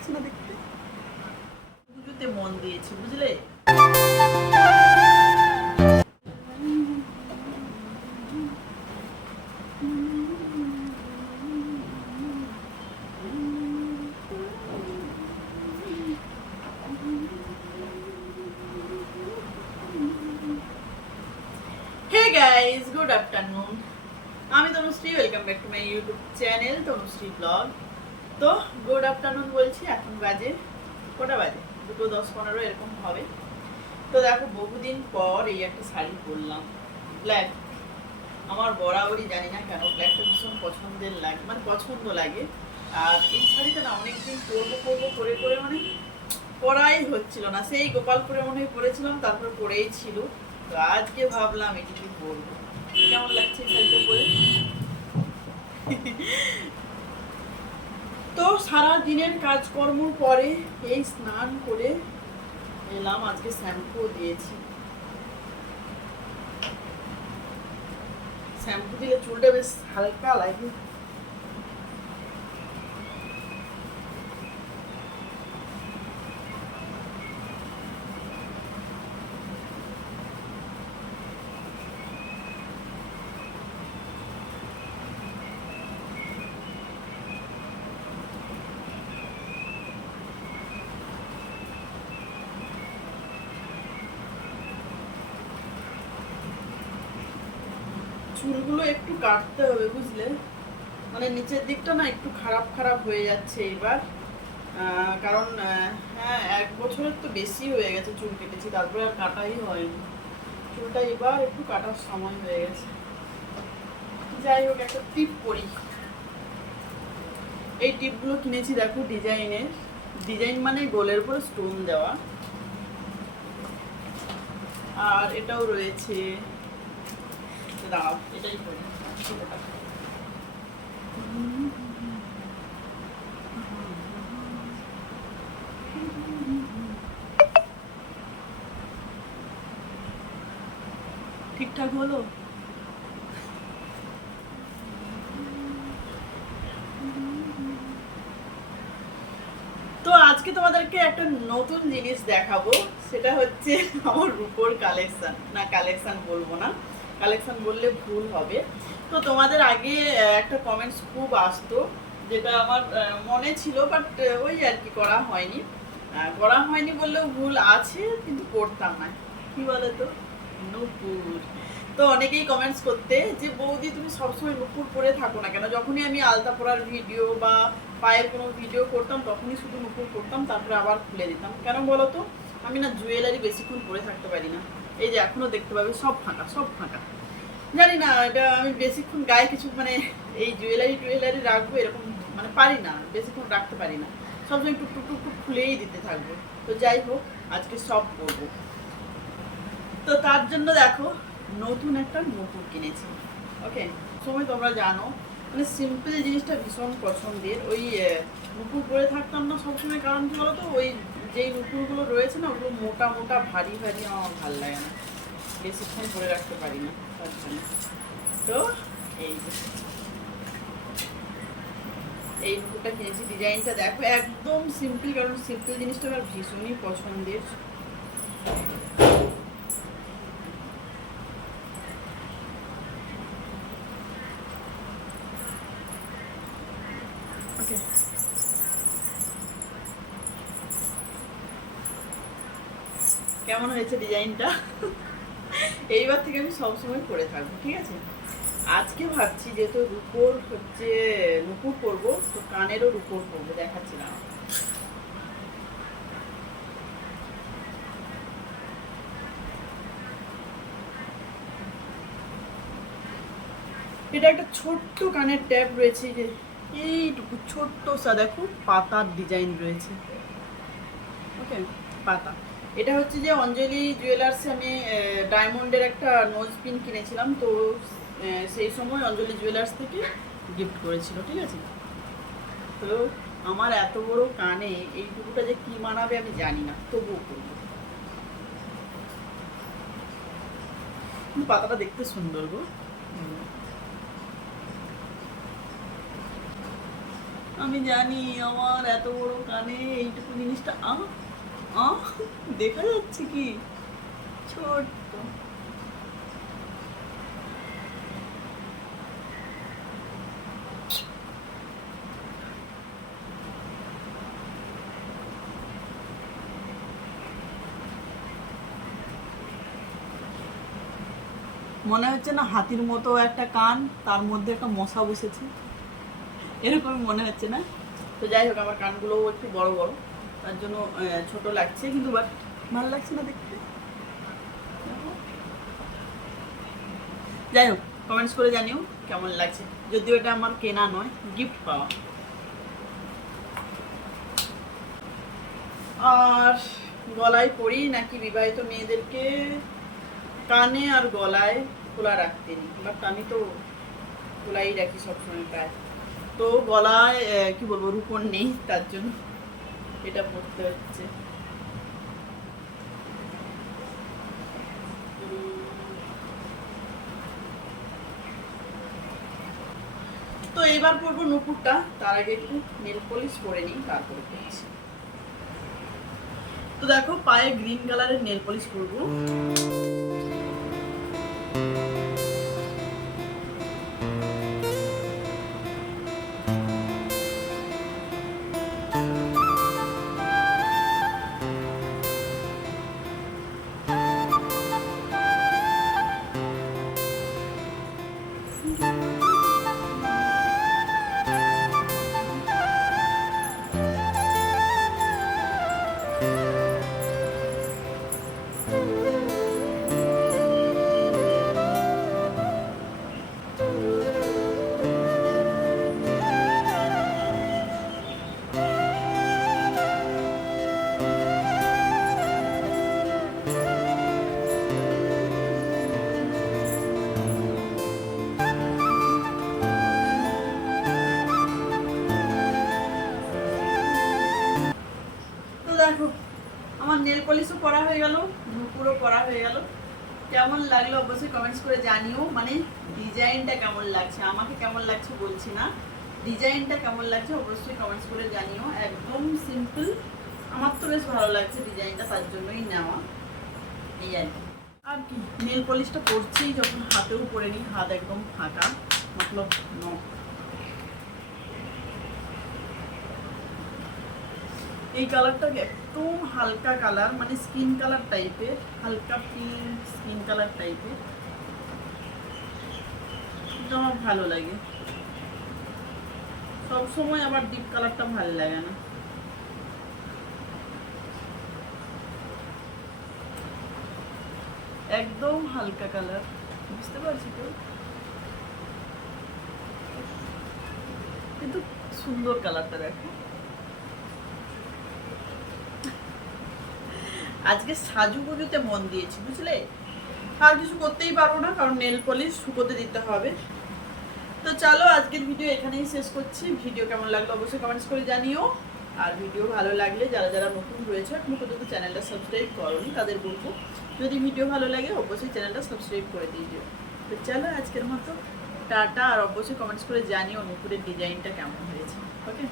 লাগছে না দেখতে? পুজোতে মন দিয়েছি, বুঝলে? আমি Tanushree welcome back to my YouTube channel Tanushree vlog তো গুড আফটারনুন বলছি, এখন বাজে কটা বাজে? দুটো দশ পনেরো এরকম হবে। তো দেখো, বহুদিন পর এই একটা শাড়ি পরলাম। ব্ল্যাক আমার বরাবরই জানি না কেন ব্ল্যাকটা ভীষণ পছন্দের লাগে মানে পছন্দ লাগে। আর এই শাড়িটা না অনেকদিন পরবো পরবো করে করে মানে পরাই হচ্ছিল না। সেই গোপালপুরে মনে হয় পরেছিলাম, তারপর পরেই ছিল। তো আজকে ভাবলাম এটিকে পরবো। কেমন লাগছে এই শাড়িটা পরে? তো সারা দিনের কাজকর্ম পরে এই স্নান করে এলাম, আজকে শ্যাম্পু দিয়েছি। শ্যাম্পু দিলে চুলটা বেশ হালকা লাগে। চুলগুলো একটু কাটতে হবে, বুঝলে? মানে নিচের দিকটা না একটু খারাপ খারাপ হয়ে যাচ্ছে এবার। কারণ হ্যাঁ এক বছরের তো বেশি হয়ে গেছে চুল কেটেছি, তারপরে আর কাটাই হয়নি। চুলটা এবার একটু কাটার সময় হয়ে গেছে। যাই হোক, একটা টিপ পরি এই টিপগুলো কিনেছি দেখো ডিজাইনের। ডিজাইন মানে গোলের উপরে স্টোন দেওয়া। আর এটাও রয়েছে। দাঁড়াও এটাই করি। ঠিকঠাক হলো? তো আজকে তোমাদেরকে একটা নতুন জিনিস দেখাবো। সেটা হচ্ছে আমার রূপোর কালেকশন না কালেকশন বলব না। কালেকশন বললে ভুল হবে। তো তোমাদের আগে একটা কমেন্টস খুব আসতো, যেটা আমার মনে ছিল বাট ওই আর কি করা হয়নি। করা হয়নি বললেও ভুল আছে, কিন্তু করতাম না। কি বলে তো নুপুর। তো অনেকেই কমেন্টস করতে যে, বৌদি, তুমি সবসময় নুপুর পরে থাকো না কেন? যখনই আমি আলতা পরার ভিডিও বা পায়ের কোনো ভিডিও করতাম, তখনই শুধু নুপুর করতাম, তারপরে আবার খুলে দিতাম। কেন বলো তো আমি না জুয়েলারি বেশিক্ষণ পরে থাকতে পারি না। এই যে এখনও দেখতে পাবে, সব ফাঁকা সব ফাঁকা। জানি না, এটা আমি বেশিক্ষণ গায়ে কিছু মানে এই জুয়েলারি টুয়েলারি রাখব এরকম মানে পারি না, বেশিক্ষণ রাখতে পারি না। সবসময় টুক টুক টুক খুলেই দিতে থাকব। তো যাই হোক, আজকে সব করব। তো তার জন্য দেখো, নতুন একটা নুপুর কিনেছি। ওকে সময় তোমরা জানো মানে সিম্পল জিনিসটা ভীষণ পছন্দের। ওই নুপুর পরে থাকতাম না সবসময়, কারণ কি বলতো? ওই যেই নুপুরগুলো রয়েছে না, ওগুলো মোটা মোটা, ভারী ভারী আমার ভালো লাগে না। বেশিক্ষণ ধরে রাখতে পারি না, তার জন্য। তো এই এই নুপুরটা কিনেছি। ডিজাইনটা দেখো, একদম সিম্পল কারণ সিম্পল জিনিসটা আমার ভীষণই পছন্দের। কেমন হয়েছে ডিজাইনটা? এইবার থেকে আমি সবসময় করে থাকব, ঠিক আছে? আজকে ভাবছি যেহেতু রুপোর হচ্ছে নুপুর করব তো কানেরও রুপোর করব দেখাচ্ছি না। এটা একটা ছোট্ট কানের ট্যাপ রয়েছে যে এইটুকু ছোট্ট সা দেখো, পাতার ডিজাইন রয়েছে। ওকে, পাতা। এটা হচ্ছে যে অঞ্জলি জুয়েলার্সে আমি ডায়মন্ডের একটা নোজ পিন কিনেছিলাম। তো সেই সময় অঞ্জলি জুয়েলার্স থেকে গিফট করেছিল, ঠিক আছে? তো আমার এত বড় কানে এইটুকুটা যে কি মানাবে আমি জানি না, তবুও পাতাটা দেখতে সুন্দর গো। আমি জানি আমার এত বড় কানে এইটুকু জিনিসটা আ আ দেখা যাচ্ছে কি? ছোট্ট। মনে হচ্ছে না হাতির মতো একটা কান, তার মধ্যে একটা মশা বসেছে? এরকম মনে হচ্ছে না? তো যাই হোক, আমার কানগুলোও একটু বড় বড়। তার জন্য ছোট লাগছে, কিন্তু বাট ভালো লাগছে না দেখতে। যাই হোক কমেন্টস করে জানিও কেমন লাগছে। যদিও এটা আমার কেনা নয় গিফট পাওয়া। আর গলায় পরি নাকি বিবাহিত মেয়েদেরকে? কানে আর গলায় খোলা রাখতে নেই। বাট আমি তো খোলাই রাখি সবসময় প্রায়। তো গলায় কি বলব, রূপন নেই তার জন্য। এটা পড়তে হচ্ছে। তো এবার পরবো নুপুরটা, তার আগে একটু নেল পলিশ করে নিই, তারপরে পরছি তো দেখো, পায়ে গ্রিন কালারের নেল পলিশ করব পলিশও করা হয়ে গেল নুপুরও করা হয়ে গেল। কেমন লাগল অবশ্যই কমেন্টস করে জানিও। মানে ডিজাইনটা কেমন লাগছে? আমাকে কেমন লাগছে বলছি না। ডিজাইনটা কেমন লাগছে অবশ্যই কমেন্টস করে জানিও। একদম সিম্পল আমার তো বেশ ভালো লাগছে ডিজাইনটা তার জন্যই নেওয়া। এই আর কি। আর কি? নেল পলিশটা করছি যখন হাতেও পরে নিই হাত একদম ফাঁকা মতলব ন এই কালারটা একদম হালকা কালার মানে স্কিন কালার টাইপের হালকা পিঙ্ক স্কিন কালার টাইপের এটা আমার ভালো লাগে। সব সময় আবার ডিপ কালারটা ভালো লাগে না। একদম হালকা কালার। বুঝতে পারছি তো? কিন্তু সুন্দর কালারটা দেখো। আজকে সাজুগুজুতে মন দিয়েছি, বুঝলে? আর কিছু করতেই পারব না, কারণ নেল পলিশ শুকোতে দিতে হবে। তো চলো, আজকের ভিডিও এখানেই শেষ করছি। ভিডিও কেমন লাগল অবশ্যই কমেন্টস করে জানিও। আর ভিডিও ভালো লাগলে, যারা যারা নতুন রয়েছে, এখনও পর্যন্ত চ্যানেলটা সাবস্ক্রাইব করনি, তাদের বলব, যদি ভিডিও ভালো লাগে, অবশ্যই চ্যানেলটা সাবস্ক্রাইব করে দিয়ে দিও। তো চলো, আজকের মতো, টাটা, আর অবশ্যই কমেন্টস করে জানিও নুপুরের ডিজাইনটা কেমন হয়েছে ওকে